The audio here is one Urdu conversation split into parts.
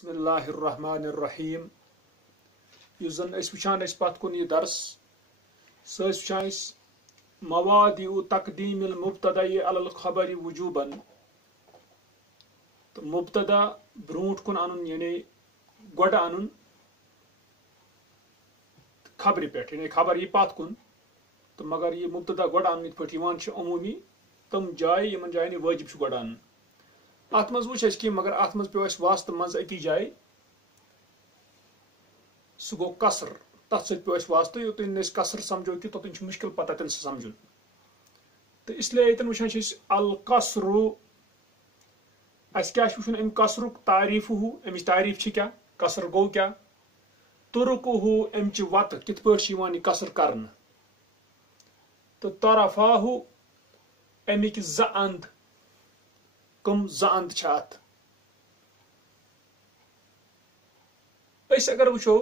بسم اللہ الرحمن الرحیم یس زن وچان پت کن یہ درس وچان مواد تقدیم المبتدا علی الخبر وجوبا تو مبتدا بروٹ کن ان یعنی گوڑ ان خبر پہ یعنی خبر یہ پت کن تو مگر یہ مبتدا گوڑ ان ات پہ عمومی تم جائے یمن جائیں واجب گوڑ ان ات مز وچ کہ مگر ات مز پیو اس واسطہ مز اکی جائے سہ گو قصر تت ست پیو اس واسطہ یوتن اس قصر سمجھو کہ توتن مشکل پتہ تن سمجھن تو اس لیے یتن وچان القصر اس کیا وچن ام قصر تعریف ہو امچ تعریف کیا قصر گو کیا ترک ہو امچ وت کت پہ قصر کرن تو طرفا ہو امک زند کم زند ات اگر وچو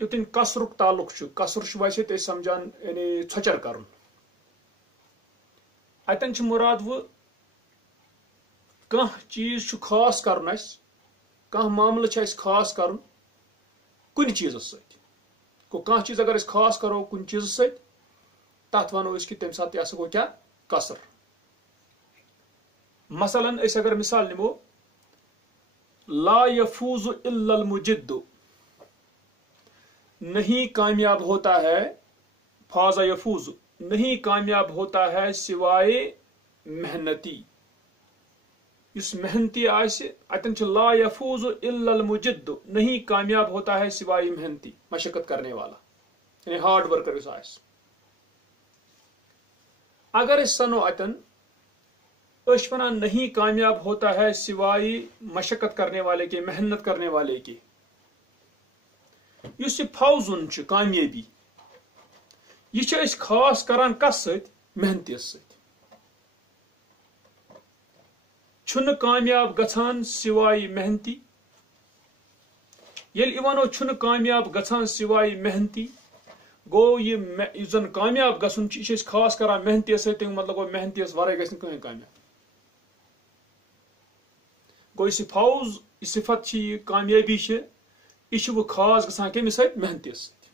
یوتن قصر تعلق قصر ویسے سمجھان یعنی ژھۄچر کرن اتن مراد وہ کانٛہہ چیز خاص کرن اس کانٛہہ معاملہ اس خاص کرن کن چیز ست گو کانٛہہ چیز اگر اس خاص کرو کن چیز ست تت ونو کہ تمہ سات یہ گو کیا قصر مثلا اس اگر مثال نمو لا یفوز الا المجد نہیں کامیاب ہوتا ہے فاز یفوز نہیں کامیاب ہوتا ہے سوائے محنتی اس محنتی اتن لا یفوز الا المجد نہیں کامیاب ہوتا ہے سوائے محنتی مشقت کرنے والا یعنی ہارڈ ورکر اس اگر اس سنو اتن ونان نہیں کامیاب ہوتا ہے سوائے مشقت کرنے والے کے محنت کرنے والے کی اس فوزن کامیابی یہ خاص کران کس ست محنتس ست کامیاب گژھان سوائے محنتی یل ونو کامیاب گژھان سوائے محنتی گو یہ زن کامیاب گژھن یہ خاص کران محنتی ست مطلب گو محنتی ورائے گژھِ نہٕ کٕہٕنۍ کامیاب گو یہ فوز یہ صفت یہ کامیابی یہ خاص گژھان کمس ست محنتس ست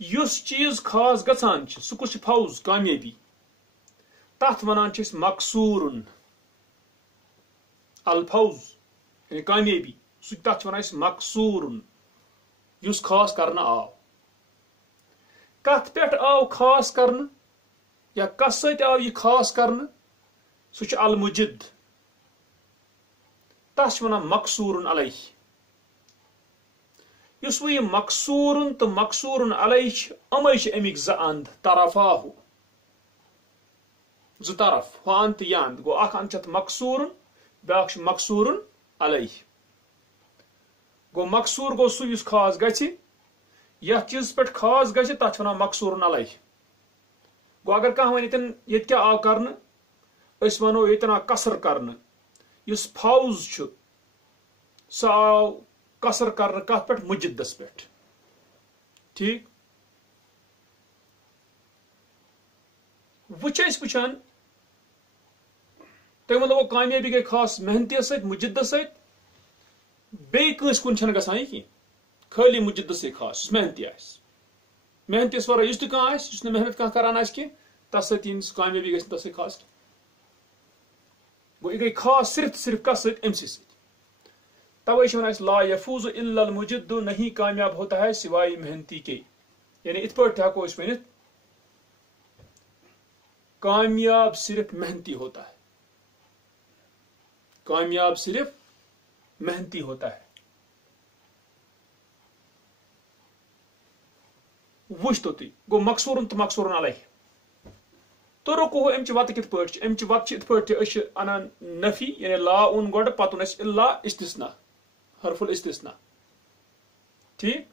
یس چیز خاص گژھان سہ کس فوز کامیابی تت ونان مقصور الفوز یعنی کامیابی سہ تت ونان مقصور یس خاص کرنا آو کت پہ آو خاص کرنا یا کس ست آو یہ خاص کرنا سہ المجد تس ونان مقصور علیہ اس وہ یہ مقصور تو مقصور علیہ امے امیک اند طرفاہ ز طرف ہو اند تو یہ اند گو اخ اند مقصور بیاکھ مقصور علیہ گو مقصور گو سہ اس خاص گژھِ یتھ چیز پہ خاص گژھِ تتھ ونان مقصور علیہ گو اگر کانٛہہ ون یت کیا آو کرنہ اس ونو یتن آو قصر کرنہ اس فوز سہ آو قصر کرنے کت پہ مجدس پہ ٹھیک وچان تم مطلب کامیابی گئی خاص محنتی ست مجدس ست بیس کن گھان یہ خالی مجدس سی خاص محنتی محنتس ورائے اس تہ محنت کران کی تس س کامیابی گھس تس خاص گو یہ گئی خاص صرف کس ست امس ست توے ونان لا یفوز الا المجد نہیں کامیاب ہوتا ہے سوائے محنتی کے یعنی ات پہ ہیکو ونت کامیاب صرف محنتی ہوتا ہے کامیاب صرف محنتی ہوتا ہے وچ تو تی گو مقصور تو مقصور علیہ تو رکو امچ وت کت پہ امچ وت ات پہ انان نفی یعنی لا اون گوڑ پتہ الا استثناء حرف الاستثناء ٹھیک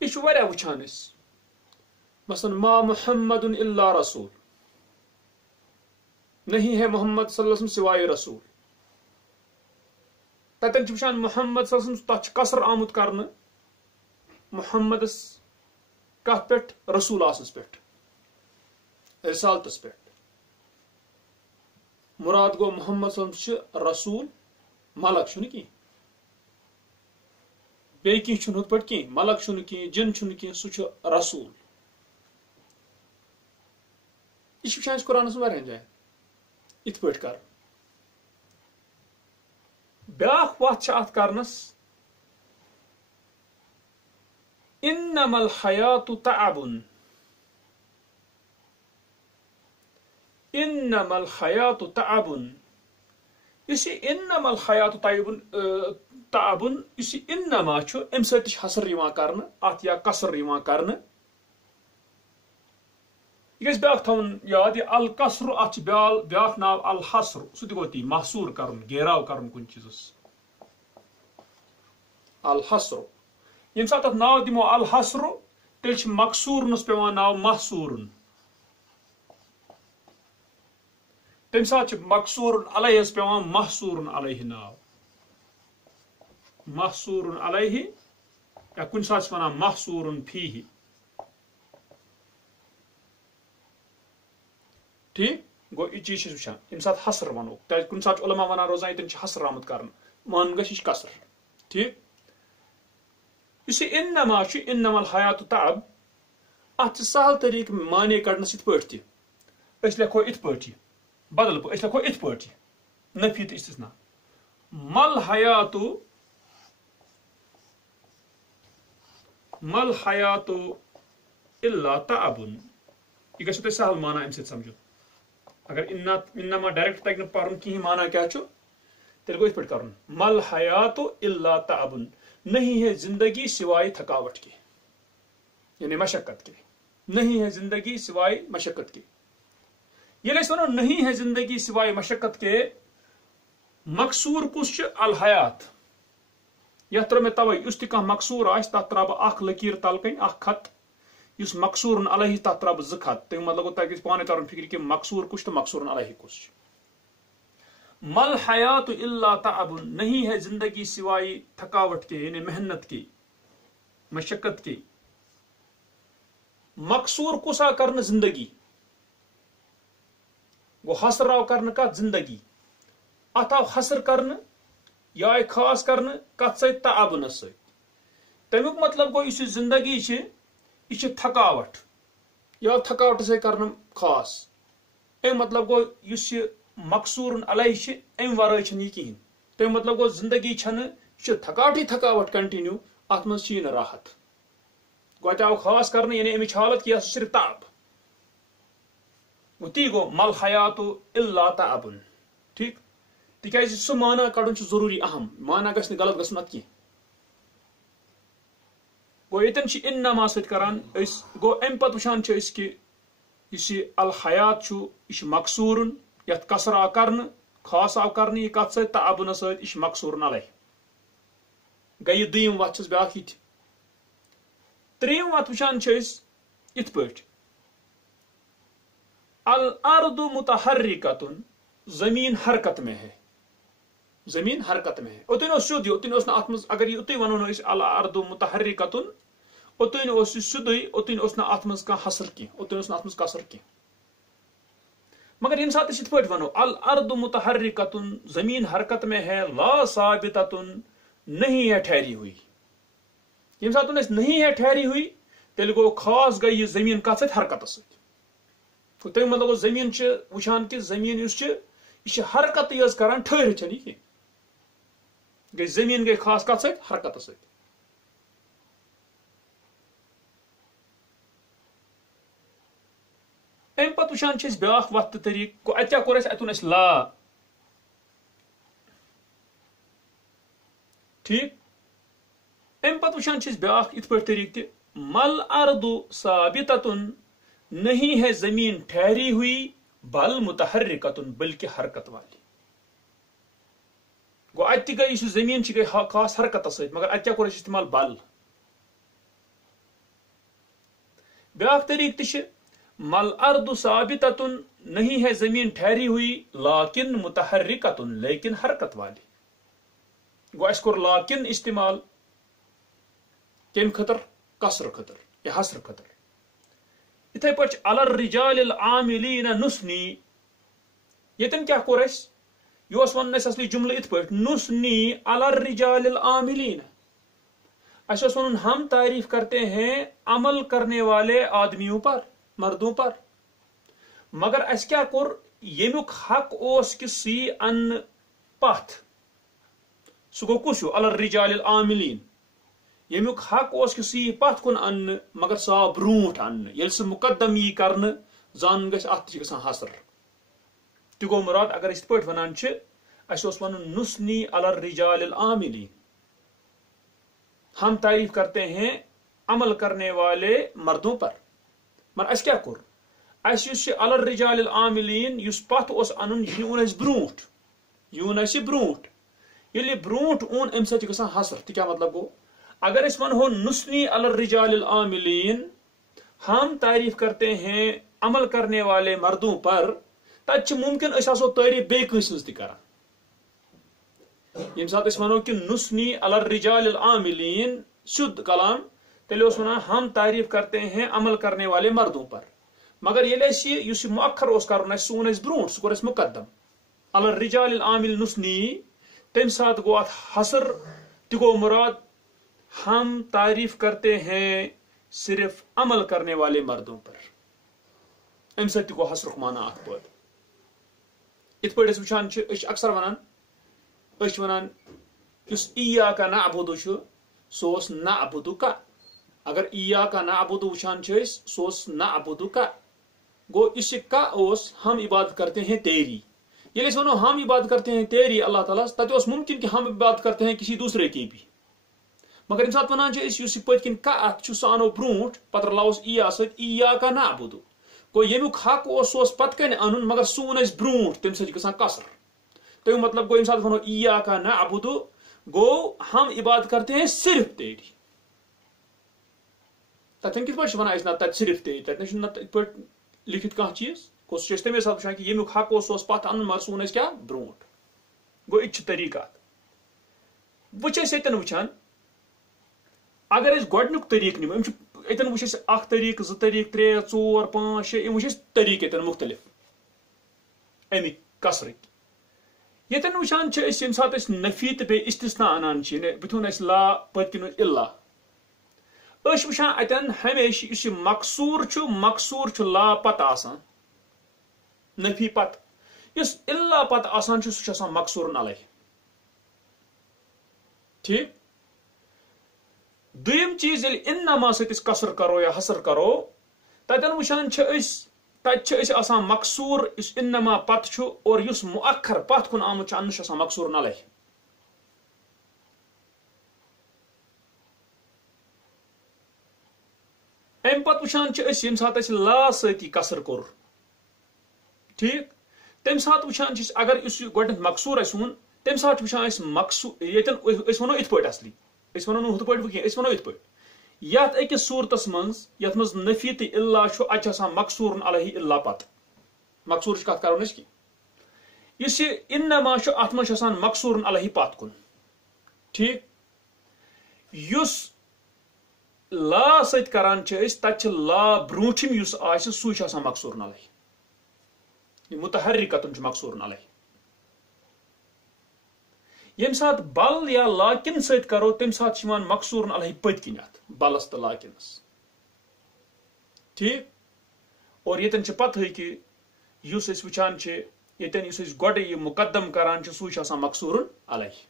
یہ واریاہ وچان مثلا ما محمد الا رسول نہیں ہے محمد صلی اللہ علیہ وسلم سوائے رسول تتن وچان محمد صلی اللہ علیہ وسلم تک قصر آمت کرنے محمدس کت پہ رسول آسس پہ رسالتس پہ مراد گو محمد صلی اللہ علیہ وسلم رسول ملک چھُنہٕ کینٛہہ بیٚیہِ کینٛہہ چھُنہٕ ہُتھ پٲٹھۍ کینٛہہ ملک چھُنہٕ کینٛہہ جِن چھُنہٕ کینٛہہ سُہ چھُ رسوٗل یہ چھُ وٕچھان أسۍ قرآنس منٛز واریاہن جاین یِتھ پٲٹھۍ کر بیٛاکھ وَتھ چھِ اتھ کرنس انما الحیات تعب انما الحیات تعب یُس یہِ انما الحیات تعب یُس یہِ انما چھُ امہِ سۭتۍ تہِ چھُ حسر یِوان کرنہٕ اتھ یا قصر یِوان کرنہٕ یہ گژھِ بیٛاکھ تھاوُن یاد یہِ القصر اتھ چھُ بیٛاکھ ناو الحصر سُہ تہِ گوٚو تی محصوٗر کرُن گیراو کرُن کُنہِ چیٖزس الحصر ییٚمہِ ساتہٕ اتھ ناو دِمو الحصر تیٚلہِ چھُ مقصوٗرنس پیوان ناو محصوٗرن تمہِ ساتہٕ چھُ مقصوٗرن علیہس پیوان محصوٗرن علیہ ناو محصوٗرن علیہ یا کُنہِ ساتہٕ چھِ ونان محصوٗرن فیہ ٹھیک گوٚو یہِ چیٖز چھِ أسۍ وٕچھان ییٚمہِ ساتہٕ حسر ونو کیٛازِ کُنہِ ساتہٕ چھُ علما ونان روزان ییٚتٮ۪ن چھُ حسر آمُت کرنہٕ مانُن گژھِ یہِ چھُ قصر ٹھیک یُس یہِ انما چھُ انما الحیات تعب اتھ چھِ سہل طریقہٕ معنے کڑنس یِتھ پٲٹھۍ تہِ أسۍ لیکھو یِتھ پٲٹھۍ یہِ بدل پٲٹھۍ أسۍ لیکھو یِتھ پٲٹھۍ یہِ نفی تہٕ استثنا مل حیات الا تعب یہ گژھِ تۄہہِ سہل مانا امہِ سۭتۍ سمجھُن اگر انما ڈائریکٹ تگہِ نہٕ پرُن کِہیٖنۍ مانا کیٛاہ چھُ تیٚلہِ گوٚو یِتھ پٲٹھۍ کرُن مل حیات الا تعب نہیں ہے زندگی سوائے تھکاوٹ کے یعنی مشقت کے نہیں ہے زندگی سوائے مشقت کے ییٚلہِ أسۍ ونو نہیں ہے زندگی سوائے مشقت کے مقصوٗر کُس چھُ الحیات یتھ ترٲو مےٚ توے یُس تہِ کانٛہہ مقصوٗر آسہِ تتھ تراو بہٕ اکھ لکیٖر تل کٔنۍ اکھ خط یُس مقصوٗرن علیہ تتھ تراو بہٕ زٕ خط تمیُک مطلب گوٚو تۄہہِ گژھِ پانے ترُن فکرِ کہِ مقصوٗر کُس تہٕ مقصوٗرن علیہ کُس چھُ مل حیات الا تعب نہیں ہے زندگی سوائے تھکاوٹ کے یعنی محنت کی مشقت کی مقصور کس آو کرنے زندگی گو حسر آو کرنے کت زندگی ات آو حسر کرنے یا آئی خاص کرنے کت ست تعبنس ست تمیک مطلب گو اس زندگی یہ تھکاوٹ یہ آو تھکاوٹ سے کرنے خاص اے مطلب گو اس مقصور علیہ ام ورائے یہ کہین تم مطلب گو زندگی یہ تھکاوٹی تھکاوٹ کنٹینیو ات مز راحت گو ات آو خاص کرنے یعنی امچ حالت کہ صرف تعب تی گو مل حیات الا تعب ٹھیک تکیاز سہ مانا کڑن ضروری اہم مانا گھس غلط گھن ات کی گو یتن انما ست کران گو ام پتہ وچان کہ اس الحیات یہ مقصور یت قصر آو کرنے خاص آو کرنے یہ کت ست تعبن ست یہ مقصور علیہ گئی دویم وت چھس بیاکھ یہ تریم وت وچان یت پٲٹھۍ الارض متحرکۃ زمین حرکت میں ہے زمین حرکت میں ہے اوتن سیود اوتن ات مز اگر یوتن ونو الارض متحرکۃ اوتن سیودے اوتن ات مز کانٛہہ حسر کی اوتن ات مز قصر کی مگر یم سات یت پٲٹھۍ ونو الارض متحرکۃ زمین حرکت میں ہے لا ثابتۃ نہیں ہے ٹھہری ہوئی یم سات نہیں ہے ٹھہری ہوئی تیل گو خاص گئی یہ زمین کت ست حرکت ست تم مطلب گو زمین وچان کہ زمین یہ حرکت یز کران ٹھہر چھنی کی گئی زمین گئی خاص کت ست حرکت ست ام پتہ وچان بیاکھ وقت طریقہ ات کیا کور اتن لا ٹھیک ام پتہ وچان بیاکھ ات پٲٹھۍ طریقہ تہ مل ارض ثابتۃ نہیں ہے زمین ٹھہری ہوئی بل متحرکۃ بلکہ حرکت والی گو ات گئی زمین گئی خاص حرکت ست مگر ات کیا کور استعمال بل بیاکھ طریقہ تہ مل ارض ثابتۃ نہیں ہے زمین ٹھہری ہوئی لیکن متحرکۃ لیکن حرکت والی گو اس کور لیکن استعمال کم خطر قصر خطر یا حسر خطر اتھے پٲٹھۍ علی الرجال العاملین نسنی یتن کیا کور اس یہ ون اصلی جملہ ات پہ نسنی علی الرجال العاملین اس ون ہم تعریف کرتے ہیں عمل کرنے والے آدمیوں پر مردوں پر مگر اس کیا کور یمیک حق اس کہ سی ان پتھ سہ گو کس علی الرجال العاملین یمیک حق اس کہ سی پتھ کن ان مگر سا برونٹ ان یل سہ مقدم یہ کرنے زان گژھِ ات گژھان حسر تہ گو مراد اگر اس پہ ونان اس ون نسنی علی الرجال العاملین ہم تعریف کرتے ہیں عمل کرنے والے مردوں پر مگر اس کیا کور اس علی الرجال العاملین اس پتھ اس انن یہ اون اس برونٹ یہ اون اس برونٹ یلی برونٹ اون ام سۭتۍ گژھان حسر تہ کیا مطلب گو اگر اس ونہو نسنی علی الرجال العاملین ہم تعریف کرتے ہیں عمل کرنے والے مردوں پر تب ممکن اس آسو تعریف بے کنس ہز تہ کران یم سات اس ونو کہ نسنی علی الرجال العاملین شد کلام تیلے اس ونان ہم تعریف کرتے ہیں عمل کرنے والے مردوں پر مگر یل اس مؤخر اس کرن سہ اون اس برونٹ سہ کور اس مقدم علی الرجال العامل نسنی تم سات گو ات حسر تہ گو مراد ہم تعریف کرتے ہیں صرف عمل کرنے والے مردوں پر ام سات گو حسرک معنی ات پہ ات پہ وچان اکثر ونان اس ایاک نعبد سوس نعبدک اگر ایاک نعبد وچان سوس نعبدک گو اس کا اس ہم عبادت کرتے ہیں تیری یل اس ونو ہم عبادت کرتے ہیں تیری اللہ تعالیٰ تت اس ممکن کہ ہم عبادت کرتے ہیں کسی دوسرے کی بھی مگر یم سات ونان اس پت کن کا ات سہ انو برونٹ پتہ رلاوس ایا ست ایاک نعبد گو یمیک حق اس پت کن ان مگر سہ اون اس برونٹ تم سۭتۍ گژھان کثر تو مطلب گو یم سات ونو ایاک نعبد گو ہم عبادت کرتے ہیں صرف تیری تتن کت پہ ونان تت صرف تیری تتن پہ لکھت کھانا چیز کو سہ تمے سات وچان کہ یمیک حق اس پتھ ان مگر سہ اون اس کیا برونٹ گو یہ طریقہ وچ یتن وچان اگر اس گۄڈنیُک طریقہ نِمو یتن وچ اخ طریقہ زٕ طریقہ ترٛےٚ ژور پانٛژھ شےٚ یم وچ طریقہ یتن مختلف امک کثرک یتن وچان یم سات نفی تو بیٚیہِ استثنا انان بتھون اس لا پت کن الا اس وچان اتن ہمیشہ اس مقصور لا پت آسان نفی پت اس الا پت آسان سہ آسان مقصور علیہ ٹھیک دویم چیز یل انما ست قصر کرو یا حسر کرو تتن وچان تت آسان مقصور اس انما پت اور اس مؤخر پت کن آمت ان آسان مقصور علیہ ام پت وچان یم سات لا ستی قصر کور ٹھیک تم سات وچان اگر اس گۄڈنیتھ مقصور اون تم سات وچان مقصور یتن ونو ات پٲٹھۍ اصلی اس ونو ہُتھ پٲٹھۍ کینٛہہ اس ونو ات پٲٹھۍ یتھ أکِس صورتس منٛز یتھ منٛز نفی تہٕ الا اتھ آسان مقصور علیہ الا پت مقصور کتھ کرو أسۍ کینٛہہ یُس یہِ انما اتھ منٛز آسان مقصور علیہ پت کُن ٹھیک یُس لا سۭتۍ کران أسۍ تتہِ لا برونٛٹھِم یُس آسہِ سُے چھُ آسان مقصور علیہ متحرکتن مقصور علیہ یم سات بل یا لاکن سۭتۍ کرو تم سات مقصور علیہ پت کن ات بلس تو لاکنس ٹھیک اور یتن پتہ کہ اس وچان یتن گۄڈٕ یہ مقدم کران سُے آسان مقصور علیہ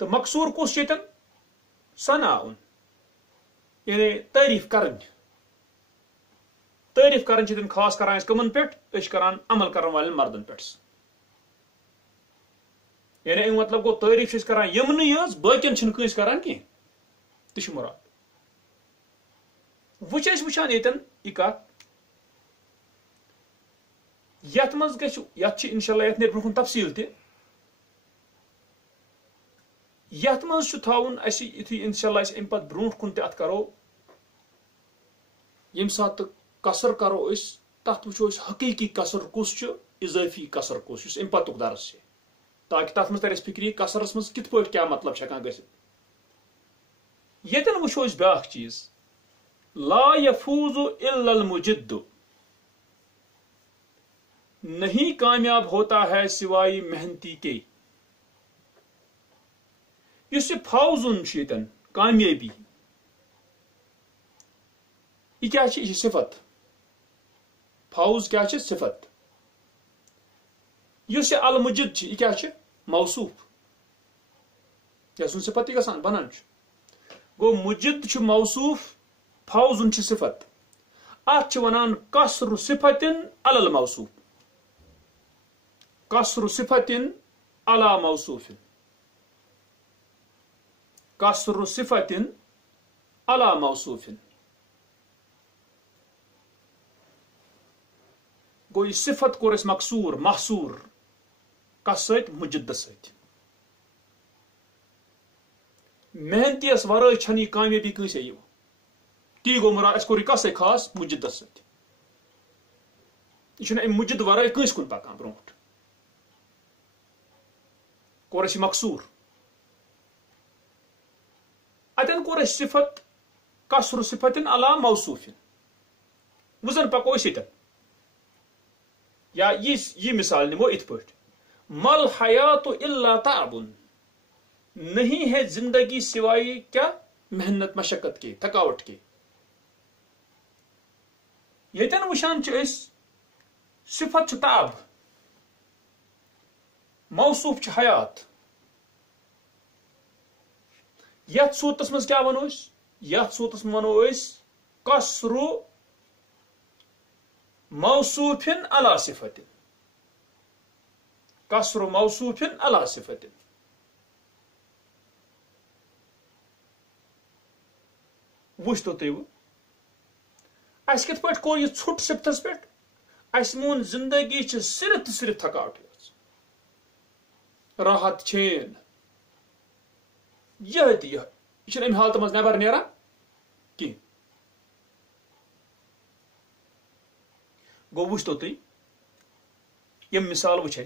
تو مقصور کس یتن ثناء یعنی تعریف کرن یتن خاص کران کمن پہ کران عمل کرن والن مردن پہ یعنی امیک مطلب گو تعریف کران یمنی یٲژ باقین چھنہٕ کٲنٛسہِ کران کینٛہہ تہِ چھُ مراد وچ وچان یتن یہ کتھ یتھ منٛز گژھِ یتھ انشاءاللہ یتھ نیرِ برونٛہہ کُن تفصیل تہِ یتھ منٛز چھُ تھاوُن اسہِ یُتھُے انشاءاللہ أسۍ امہِ پتہٕ برونٛٹھ کُن تہِ اتھ کرو ییٚمہِ ساتہٕ قصر کرو أسۍ تتھ وٕچھو أسۍ حقیٖقی قصر کُس چھُ اضٲفی قصر کُس یُس امہِ پتُک درس چھُ تاکہ تتھ منٛز تر اسہِ فکری قصرس منٛز کِتھ پٲٹھۍ کیٛاہ مطلب چھُ ہٮ۪کان گٔژھِتھ ییٚتٮ۪ن وٕچھو أسۍ بیٛاکھ چیٖز لا یفوٗزُ الا المجد نہیں کامیاب ہوتا ہے سوائے محنتی کے. یس یہ فوزن یتن کامیابی یہ کیا یہ صفت فوز کیا صفت. یس یہ المجد یہ کیا موصوف یا سن صفت یہ گژھان بنان گو مجد موصوف فوزن صفت. ات ونان قصر صفت علی الموصوف قصر صفت علی موصوف قصر صفت علی موصوف. گو یہ صفت کور اس مقصور محصور کس ست مجد ست. محنتی اس ورائے چھن یہ کامیابی کنسے یہ تی گو مراد اس کور یہ کس خاص مجد ست. یہ مجد ورائے کنس کن پکان برونٹ کور اس مقصور. اتن کور اس صفت قصر صفت علی موصوف وزن پکو اس اتن یا یہ مثال نمو ات پٹ مل حیات الا تعب نہیں ہے زندگی سوائے کیا محنت مشقت کے تھکاوٹ کے. یتن وشان اس صفت تعب موصوف حیات. یت صورتس مز کیا ونو یت صورتس ونو قصر موصوف علی صفت قصر موصوف علی صفت. وچتو تھی اس کت پہ کو یہ ژھٹ صفتس پہ اس مون زندگی صرف صرف تھکاوٹ راحت چھین یہ ام حالت مز نبر نیران کی. گو وچتو تھی یم مثال وچ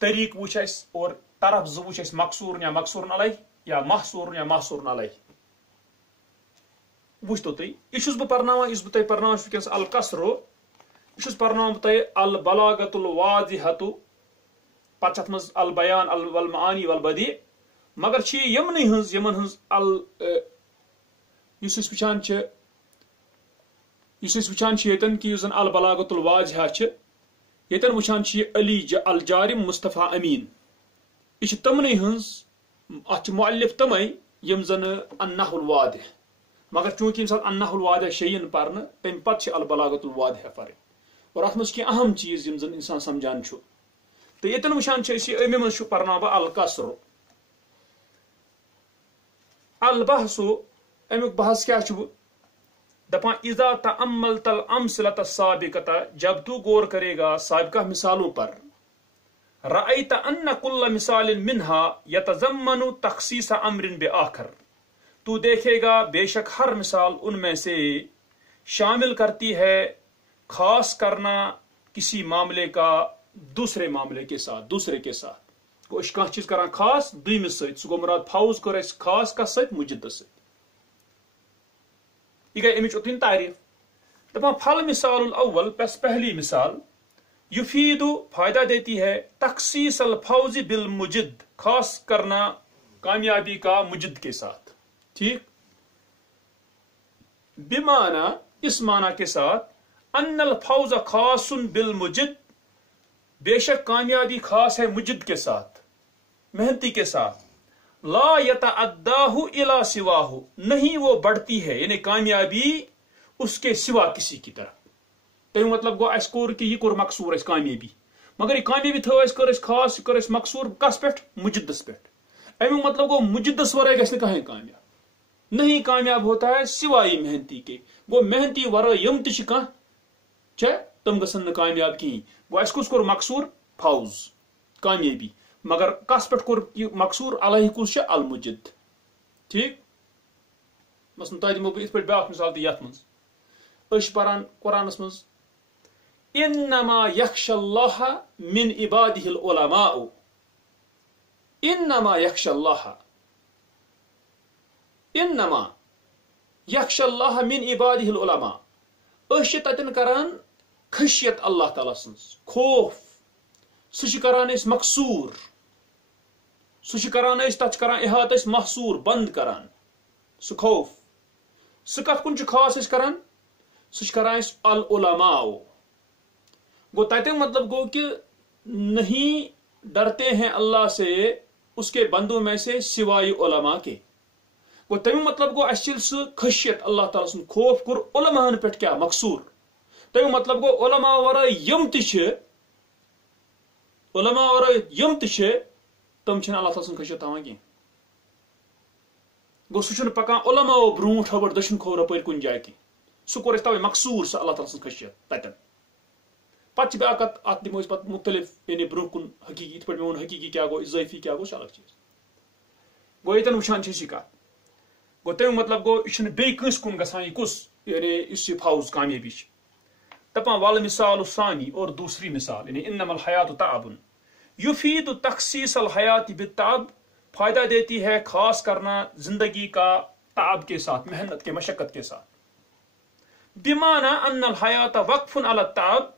طریق وچ اور طرف زو وچ مقصور یا مقصور علیہ یا محصور یا محصور علیہ. وچتو تھی یہ بہ پرناوان اس بہ پرناوان ونکس القصر یہ پرناوان بہ البلاغت الواضحۃ پتہ ات مز البیان والمعانی والبدیع. مگر یمنی ہز یمن ہز اس وچان یتن کہ زن البلاغت الواضحہ یتن وچان علی الجارم مصطفیٰ امین یہ تمنی ہز ات مؤلف تمے یم زن النحو الواضح. مگر چونکہ یم سات النحو الواضح شیئن پرن تم پتہ البلاغت الواضح پرن اور ات مز کی اہم چیز یم زن انسان سمجھان تو یتن وچان امی مز پرنا بہ القصر. البحث امیک بحث کیا دپان اذا تأملت الامثلۃ السابقۃ جب تو غور کرے گا سابقہ مثالوں پر رأیت ان کل مثال منها یتضمن تخصیص امر بآخر تو دیکھے گا بے شک ہر مثال ان میں سے شامل کرتی ہے خاص کرنا کسی معاملے کا دوسرے معاملے کے ساتھ دوسرے کے ساتھ. کو کھانا چیز کران خاص دویمس ست سہ گو مراد فوز کر اس خاص کس ست مجد ست. یہ گئی امچ اتن تعریف دپان پھل مثال الاول پس پہلی مثال یفید فائدہ دیتی ہے تخصیص الفوز بالمجد خاص کرنا کامیابی کا مجد کے ساتھ. ٹھیک بمعنی اس معنی کے ساتھ ان الفوز خاص بالمجد بے شک کامیابی خاص ہے مجد کے ساتھ محنتی کے ساتھ. لا یتعداہ الی سواہ نہیں وہ بڑھتی ہے یعنی کامیابی اس کے سوا کسی کی طرف. تم مطلب گو اس کور کہ یہ کور مقصور اس کامیابی مگر یہ کامیابی تھو اس کر اس خاص کر اس مقصور کس پہ مجدس پہ. امی مطلب گو مجدس ورائے گھس کہیں کامیاب نہیں کامیاب ہوتا ہے سوائے محنتی کے. گو محنتی ورائے یم تہ تم گھن کامیاب کہیں. گو اس کس کور مقصور فوز کامیابی مگر کس پہ کور مقصور علیہ کس المجد. ٹھیک مثلا تہ دمو بہ بیاکھ مثال تہ یت مز پران قرآنس مز انما یخشى اللہ من عباده العلماء انما یخشى اللہ انما یخشى اللہ من عباده العلماء. تتن کران خشیت اللہ تعالیٰ سنز خوف سہ کران اس مقصور سہ کران اس تتھ کران احاط اس محصور بند کران سہ خوف سہ کت کن خاص اس کران سہ کران اس العلماء گو تتہ مطلب گو کہ نہیں ڈرتے ہیں اللہ سے اس کے بندوں میں سے سوائے علماء کے گو تمی مطلب گو اس سہ خشیت اللہ تعالیٰ سن خوف کور علماء پہ کیا مقصور تمی مطلب گو علماء ورائے یم تہ علماء ورائے یم تہ تم چھن اللہ تعالیٰ سن خشیت تھاوان کی گو سہ پکان علماء برونٹ خبر دشن کھور پہ کن جائے کی سہ کور توے مقصور سہ اللہ تعالیٰ سن خشیت تتن پتہ بیاکھ ات دمو پتہ مختلف یعنی برو کن حقیقی ات پہ مون حقیقی کیا گو اضافی کیا گو الگ چیز گو یتن وچان چھ یہ کت گو تم مطلب گو یہ بیٚیہِ کٲنٛسہِ کُن گژھان یہ کس یعنی اس یہ فوز کامیابی دپان وال مثال ثانی اور دوسری مثال یعنی انما الحیات تعب یفید تخصیص الحیات بالتعب فائدہ دیتی ہے خاص کرنا زندگی کا تعب کے ساتھ محنت کے مشقت کے ساتھ بمعنی ان الحیات وقف علی التعب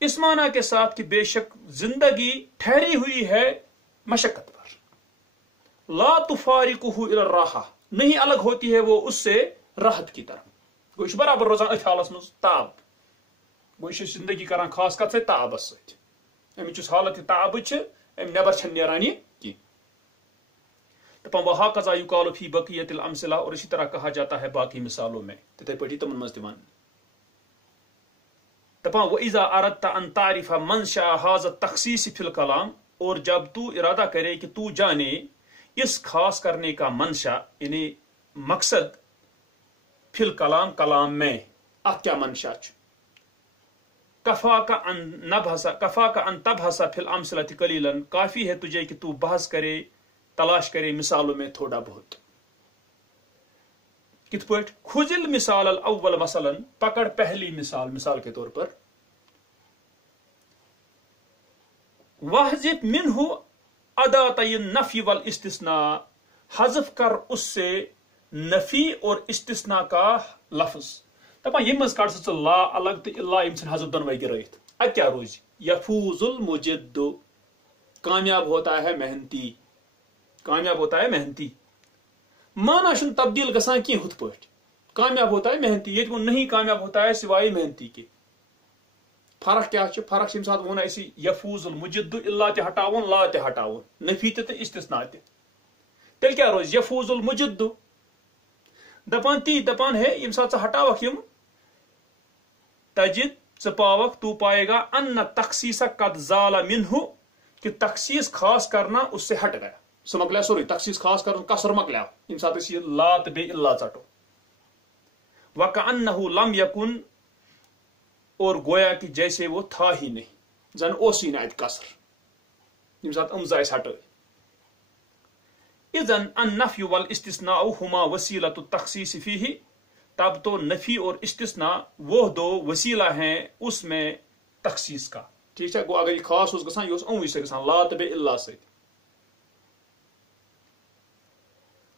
اس معنی کے ساتھ کہ بے شک زندگی ٹھہری ہوئی ہے مشقت پر لا تفارقہ الی الراحہ نہیں الگ ہوتی ہے وہ اس سے راحت کی طرف گو یہ برابر روزان اتھ حالس مز تعب گو یہ زندگی کران خاص کت سے تعبس ست امچ حالت تعب ام نبر چھ نیران یہ کی دپان وہاکذا یقال فی بقیت الامثلہ اور اسی طرح کہا جاتا ہے باقی مثالوں میں تتھے پٹی تمن مز دیوان دپان وَإِذَا أَرَدْتَ أَن تَعْرِفَ مَنْشَأَ هَذَا التَّخْصِيصِ فِي الْكَلَامِ اور جب تو ارادہ کرے کہ تو جانے اس خاص کرنے کا منشا یعنی مقصد فی الکلام کلام میں ات کیا منشا کفا کا ان تبحث فی الامثلۃ قلیلا کافی ہے تجھے کہ تو بحث کرے تلاش کرے مثالوں میں تھوڑا بہت کت پٹ خذ المثال الاول مثلا پکڑ پہلی مثال کے طور پر واحذف منہ اداتي النفی والاستثناء حذف کر اس سے نفی اور استثناء کا لفظ دپان یہ مز کڑ سہ لا الگ تو اللہ یم سن حذف دونوے گرائت ات کیا روز یفوز المجد کامیاب ہوتا ہے محنتی کامیاب ہوتا ہے محنتی مانا شن تبدیل گسان کی ہت پٹ کامیاب ہوتا ہے محنتی یہ نہیں کامیاب ہوتا ہے سوائے محنتی کے فرق کیا فرق یم سات ون اسی یفوز المجد اللہ تہ ہٹاون لا تہ ہٹاون نفی تہ استثناء تہ تیل کیا روز یفوز المجد دپان ہے یم سات ہٹاوک یم تجد پاوک تو پائے گا ان تخصیص قد زال منہ کہ تخصیص خاص کرنا اس سے ہٹ گیا سہ مکلیا سوری تخصیص خاص کرنا کسر مکلیا یم سات اس لا تہ بے اللہ ژٹو وکأنہ لم یکن اور گویا کہ جیسے وہ تھا ہی نہیں زن اوسی نہ ات کسر یم سات امزائس ہٹو اذن النفی والاستثناء ہما وسیلۃ التخصیص فیہ تب تو نفی اور استثناء وہ دو وسیلہ ہیں اس میں تخصیص کا ٹھیک ہے گو اگر یہ خاص اس گسان یہ اموی سے گسان لا تبے اللہ سے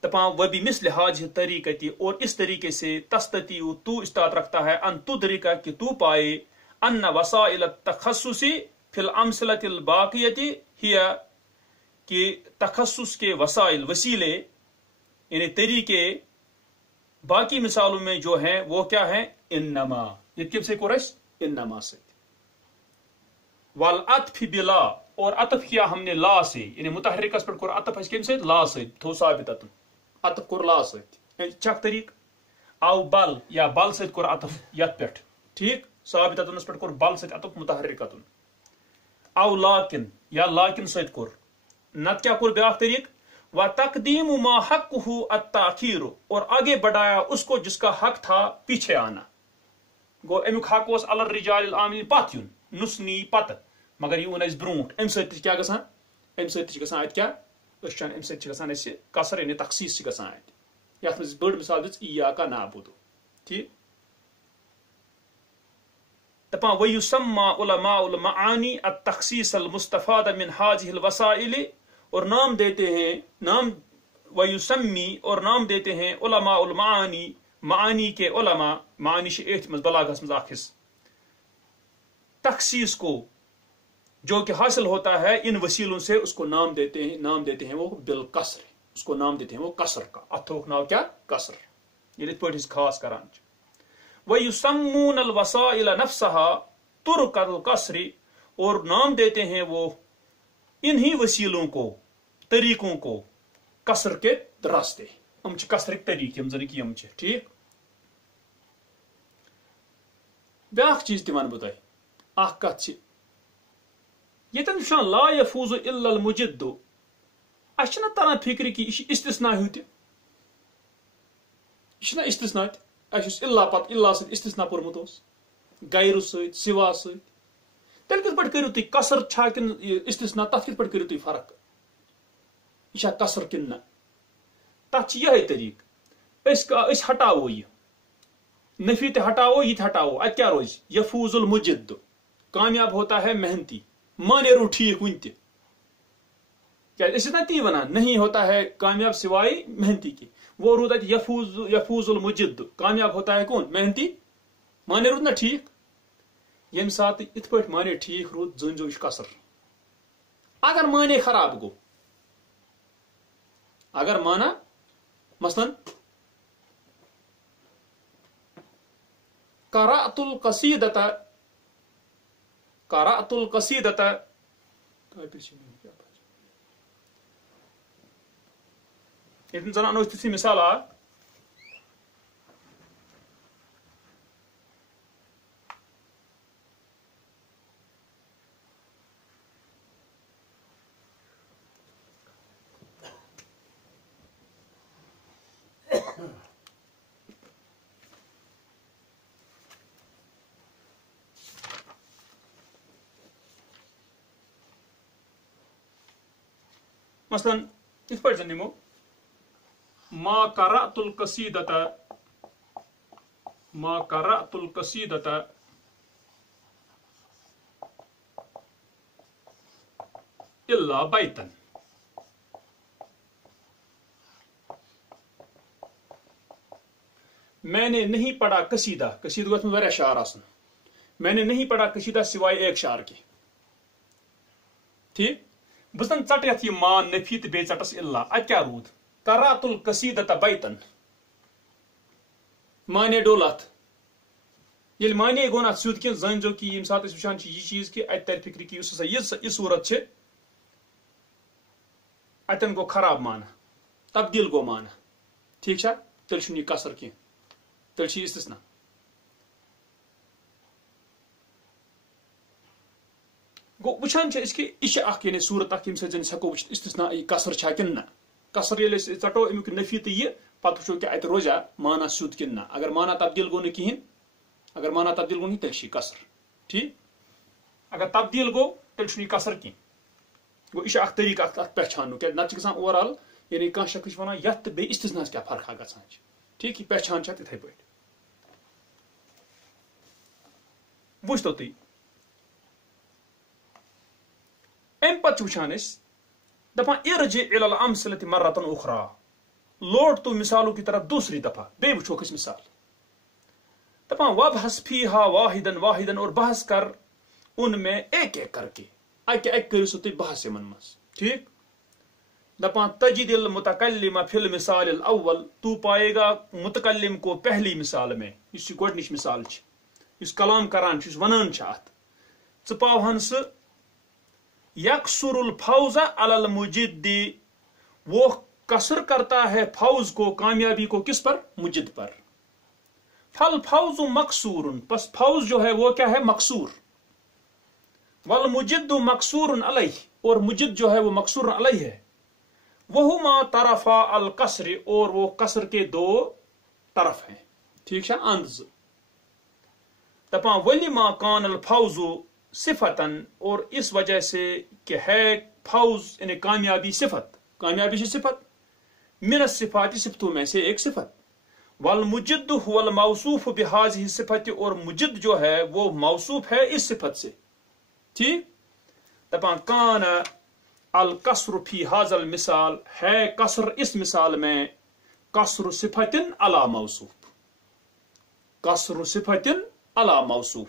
تپاں وبمثل هذه طریقتی اور اس طریقے سے تستطیع تو استطاعت رکھتا ہے ان تدرک کہ تو پائے ان وسائل التخصص فی الامثلۃ الباقیۃ ہی کہ تخصص کے وسائل وسیلے یعنی طریقے باقی مثالوں میں جو ہیں وہ کیا ہیں انما یہ کب سے قرش انما سے والعطف بلا اور عطف کیا ہم نے لا سے یعنی متحرکس پر قر عطف اس کم سے لا سے تو ثابتۃ عطف کور لا سے چک طریق او بل یا بل سے کور عطف یت پٹھ ٹھیک ثابتۃ اس پر کور بل سے عطف متحرکۃ او لاکن یا لاکن سے کور نت کیا کور بیاکھ طریق وتقدیم ما حقه التاخیر اور آگے بڑھایا اس کو جس کا حق تھا پیچھے آنا گو امیک حق اس علی الرجال العاملین پتھ یون نسنی پتہ مگر یہ اس برونٹ ام سۭتۍ کیا گژھان ام سۭتۍ گژھان ات کیا ام سۭتۍ گژھان اس کسر یعنی تخصیص گژھان ات یتھ منٛز بٔڑ مثال دِژ ایاک نعبد ٹھیک دپان ویسمى علماء المعانی التخصیص المستفاد من هذه الوسائل اور نام دیتے ہیں نام ویسمی اور نام دیتے ہیں علماء المعانی معانی کے علماء معانی سے ایت مز بلاغس مز آخس تخصیص کو جو کہ حاصل ہوتا ہے ان وسیلوں سے اس کو نام دیتے ہیں وہ بالقصر، اس کو نام دیتے ہیں وہ قصر کا، اتھوک ناو کیا قصر، یہ ات پٲٹھۍ خاص کران وَيُسَمُّونَ الْوَسَائِلَ نَفْسَهَا تُرْكَ الْقَصْرِ، اور نام دیتے ہیں وہ انہی وسیلوں کو، طریقوں کو قصر کے راستے، ہم قصرک طریق یم زن یم ٹھیک۔ بیاکھ چیز تہ ون بہ تۄہہِ اکھ کتھ چھ یتن وچھان لا یفوز الا المجد، اس چھنا تران فکر کہ یہ استثناء ہیو تہ، یہ چھنا استثناء تہ، اس الا پت الا سۭتۍ استثناء پورمت اوس غیر سۭتۍ سوا سۭتۍ، تیٚلہِ کِتھ پٲٹھۍ کٔرِو تُہۍ قصر چھا کِنہٕ استثناء، تتھ کِتھ پٲٹھۍ کٔرِو تُہۍ فرق، یہ چھا قصر کِنہٕ نہ، تتھ چھ یہے طریقہ، أسۍ ہٹاوو یہ نفی تہ ہٹاوو، یہ تہ ہٹاوو، ات کیا روز یفوز المجد، کامیاب ہوتا ہے محنتی، مانے رو ٹھیک ون تہ، کیا اس نا تی ونان نہیں ہوتا ہے کامیاب سوائے محنتی کی، وہ رود ات یفوز المجد، کامیاب ہوتا ہے کون محنتی، مانے رود نا ٹھیک، یم سات ات پٲٹھۍ مانے ٹھیک رود زٲنزو یہ قصر، اگر مانے خراب گو، اگر مانا مثلا قرأت القصیدة یتن زن انو تھی مثال آ مثلا ات پٲٹھۍ زن نمو ما قرأت القصیدة الا بیتن، میں نے نہیں پڑھا قصیدہ، قصیدہ گوٚژھ واریاہ شعر آسن، میں نے نہیں پڑھا قصیدہ سوائے ایک شعر کے، ٹھیک، بہٕ زن ژٹ یتھ یہ مان نفی تو بیٚیہِ ژٹس الا، ات کیا رود قرأت القصیدة بیتن، مانے ڈول ات، ییٚلہِ مانے گوٚو نہٕ اتھ سیود کینٛہہ، زٲنۍزیو کہ ییٚمہِ ساتہٕ أسۍ وٕچھان چھِ یہِ چیٖز کہ اتہِ ترِ فکرِ کہ یُس ہسا یہِ صورت چھِ اتن گوٚو خراب مانا، تبدیل گوٚو مانا، ٹھیک چھا، تیٚلہِ چھُنہٕ یہِ قصر کینٛہہ، تیٚلہِ چھِ یہِ استثناء۔ گو وچھان چھِ أسۍ کہ یہِ چھِ اکھ یعنی صورت اکھ ییٚمہِ سۭتۍ زن أسۍ ہٮ۪کو وٕچھِتھ استثناء یہِ قصر چھا کِنہٕ نہ، قصر ییٚلہِ أسۍ ژٹو امیُک نفی تہٕ یہِ پتہٕ وٕچھو کہ اتہِ روزیا مانا سیود کِنہٕ نہ، اگر مانا تبدیل گوٚو نہٕ کِہینۍ، اگر مانا تبدیل گوٚو نہٕ تیٚلہِ چھِ یہِ قصر، ٹھیک، اگر تبدیل گوٚو تیٚلہِ چھُنہٕ یہِ قصر کینٛہہ، گوٚو یہِ چھُ اکھ طریقہٕ اتھ پہچانُک، کیازِ نتہٕ چھِ گژھان اوور آل یعنی کانٛہہ شخص چھُ ونان یتھ تہٕ بیٚیہِ استثناء کیاہ فرقا گژھان چھِ، ٹھیک، یہِ پہچان چھِ اتھ یِتھے پٲٹھۍ۔ وٕچھتو تُہۍ امہِ پتہٕ چھِ وٕچھان أسۍ دپان ارجع الى الامثلة مرة اخرى، لوٹ تو مثالوں کی طرف دوسری دفعہ، بیٚیہِ وٕچھوکھ أسۍ مثال، دپان وابحث فیہا واحدا واحدا، اور بحث کر ان میں ایک ایک کر کے، اکہ اکہ کٔرِو سا تُہۍ بحث یمن منٛز، ٹھیک، دپان تجد المتکلم فی المثال الاول، تو پائے گا متکلم کو پہلی مثال میں، یُس یہِ گۄڈنِچ مثال چھِ، یُس کلام کران چھُ، یُس ونان چھُ اتھ، ژٕ پاوہن سُہ یکسر الفوز علی المجد، وہ قصر کرتا ہے فوز کو، کامیابی کو کس پر، مجد پر، فالفوز مقصور، پس فوز جو ہے وہ کیا ہے مقصور، والمجد مقصور علیہ، اور مجد جو ہے وہ مقصور علیہ ہے، وہما طرفا القصر، اور وہ قصر کے دو طرف ہیں، ٹھیک ہے، اندز، دپان ولما کان الفوز صفتن، اور اس وجہ سے کہ ہے فوز یعنی کامیابی صفت، کامیابی سے صفت، من الصفات صفتوں میں سے ایک صفت، والمجد هو الموصوف بهذه الصفت، اور مجد جو ہے وہ موصوف ہے اس صفت سے، ٹھیک، دپان کان القصر فی هذا المثال، ہے قصر اس مثال میں، قصر صفت علی موصوف، قصر صفت علی موصوف،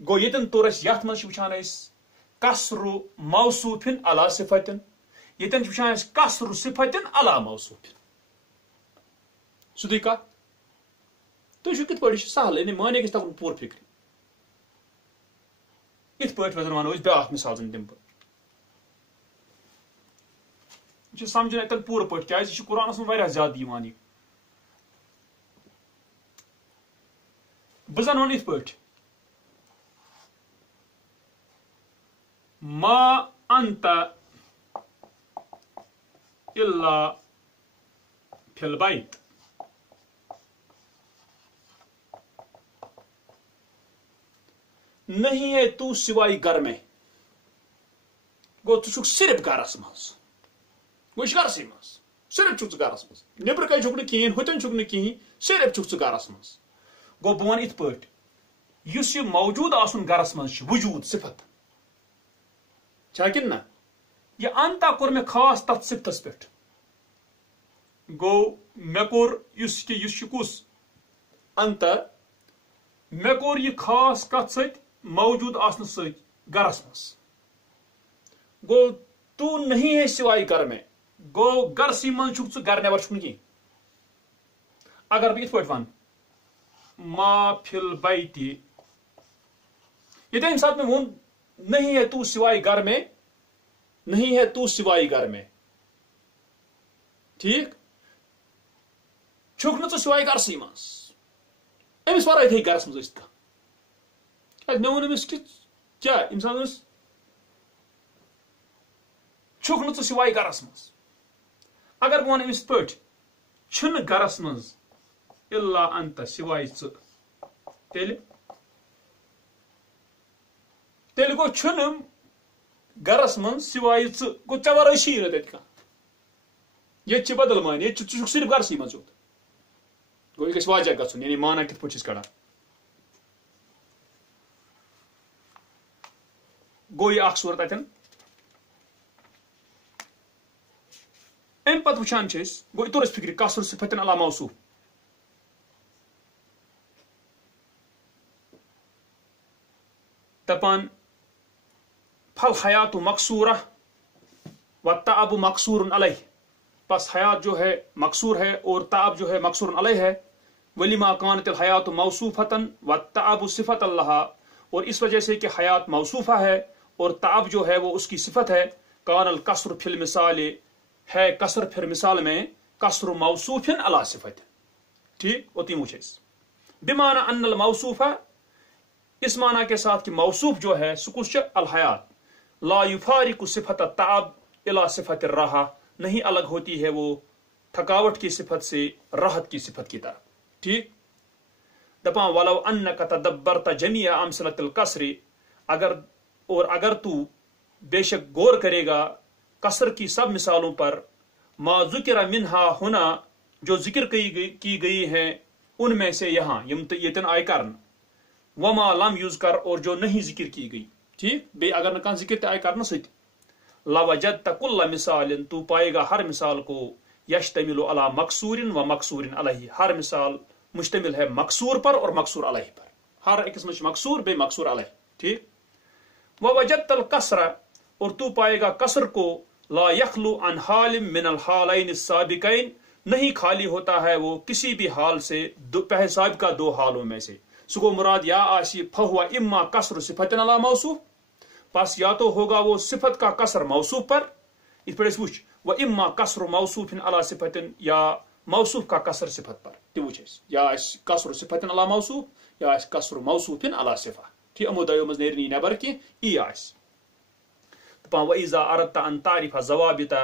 گو یتن طور یت من وچان کسر موصوف علی صفت یتن وچان کسر صفت علی موصوف سیدھی کت تھی کت پہ سہل یعنی مانے گھس تگن پور فکر کت پہ ونو بیاکھ مثال زن دم بہ سمجھن اتن پور پہ کیا قرآنس من زیادہ یہ بہ زن ون ات پہ ما انت الا فی البیت نہیں ہے تو سوائے گھر میں گو تو صرف گھرس مز گو گھرسے مز صرف چھک گھرس مز نبر کن چھک کہین ہوتن چھک کہین صرف چھک گھرس مز گو بہ ون ات پہ اس یہ موجود آسن گھرس مز وجود صفت کن نا یہ انتا کور میں خاص تت صفتس پہ گو مے کور اس کس انتا مے کور یہ خاص کت ست موجود آسن ست گھرس مز گو تو نہیں ہے سوائے گھر میں گو گھرسی من چھک گھر نبر چھک کی اگر بہ ات پہ ون ما فی البیت یہ سات میں ون نہیں ہے تو سوائے گھر میں نہیں ہے تو سوائے گھر میں ٹھیک چھک نا سوائے گھرسی مز امس ورائے تھی گھرس مز ٲسِتھ مے وون أمِس کہ کیا انسان چھک نا سوائے گھرس مز اگر بہ ون أمس پہ چھنہ گھرس مز الا انت سوائے تیل تیل گو چھنہ گھرس من سوائے گو ے ورٲے نا تتہِ کانٛہہ ییٚتہِ چھِ بدل معنی ییٚتہِ ژٕ چھُکھ صرف گھرسٕے منٛز یوت گو یہ گژھِ واضح گژھُن یعنی مانا کِتھ پٲٹھۍ چھِس کڑان گو یہ اکھ صورت اتن ام پتہٕ وٕچھان چھِ أسۍ گو یہِ توٚر اَسہِ فِکرِ کسر صفت علی موصوف دپان پھل حیات مقصورہ و تعب مقصور علیہ بس حیات جو ہے مقصور ہے اور تعب جو ہے مقصور علیہ ہے ولیما کانت الحیات موصوفۃ و تعب صفت اللہ اور اس وجہ سے کہ حیات موصوفہ ہے اور تعب جو ہے وہ اس کی صفت ہے کان القصر فی المثال ہے قصر پھر مثال میں قصر موصوف علی صفت ٹھیک ہوتی مجھے بمعنی ان الموصوفہ اس معنی کے ساتھ کہ موصوف جو ہے سکوش الحیات لا یفارق صفت التعب الی صفت الراحہ نہیں الگ ہوتی ہے وہ تھکاوٹ کی صفت سے راحت کی صفت کی طرف ٹھیک دپاں ولو انک تدبرت جمیع امثلۃ القصر اگر تو بے شک غور کرے گا قصر کی سب مثالوں پر ما ذکر منہا ہونا جو ذکر کی گئی ہیں ان میں سے یہاں یتن آئے کرن وما لم یذکر اور جو نہیں ذکر کی گئی ٹھیک بے اگر نہ ذکر تے آئے کرنا ست لوجدت کل مثال تو پائے گا ہر مثال کو یشتمل علی مقصور و مقصور علیہ ہر مثال مشتمل ہے مقصور پر اور مقصور علیہ پر ہر ایک میں مقصور بے مقصور علیہ ٹھیک ووجدت القصر اور تو پائے گا قصر کو لا یخلو عن حال من الحالین السابقین نہیں خالی ہوتا ہے وہ کسی بھی حال سے سابقہ دو حالوں میں سے سگو مراد یا آسی فہو اما قصر صفت علی موصوف پس یا تو ہوگا وہ صفت کا قصر موصوف پر اس پر وچ و اما قصر موصوف علی صفت یا موصوف کا قصر صفت پر تہ وچ یا قصر صفت علی موصوف یا قصر موصوف علی صفہ ٹھیک امو دیو مز نیرنی نبر کی ای آس دپان و اذا اردت ان تعرف ضوابط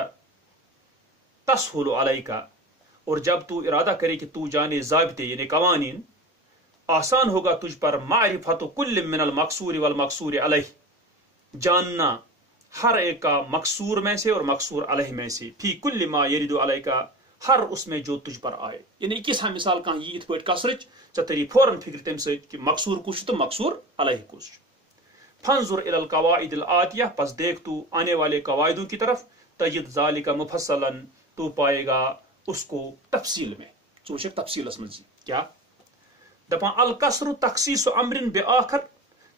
تسهل علیک اور جب تو ارادہ کرے کہ تو جانے ضابطے یعنی قوانین آسان ہوگا تجھ پر معرفت کل من المقصور والمقصور علیہ جاننا ہر ایک کا مقصور میں سے اور مقصور علیہ میں سے فی کل ما یرد علیہ کا ہر اس میں جو تجھ پر آئے یعنی کس ہم مثال کہاں یہ ات پہ قصرچ ٹھیک فوراً فکر تم سے کہ مقصور کچھ تو مقصور علیہ کچھ فانظر الی القواعد الآتیہ پس دیکھ تو آنے والے قواعدوں کی طرف تجد ذالک مفصلا تو پائے گا اس کو تفصیل میں تفصیل اس میں کیا دپان القصر تخصیص امر بآخر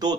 2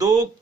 2